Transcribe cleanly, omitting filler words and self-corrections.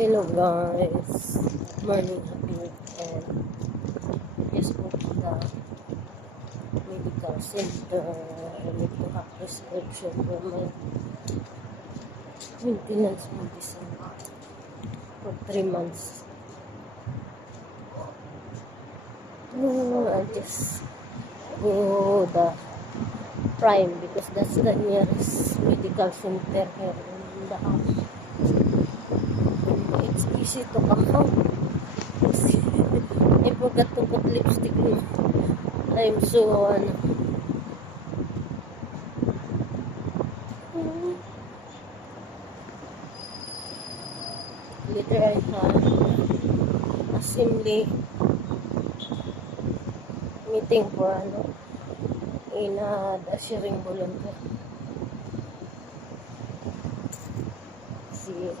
Hello guys, morning, happy weekend. Just go to the medical center. I need to have prescription for my maintenance medicine for 3 months. I just go the Prime because that's the nearest medical center here in the house. It's easy to come home. I forgot to put lipstick. I'm so later I have assembly meeting for in the sharing volunteer. See you.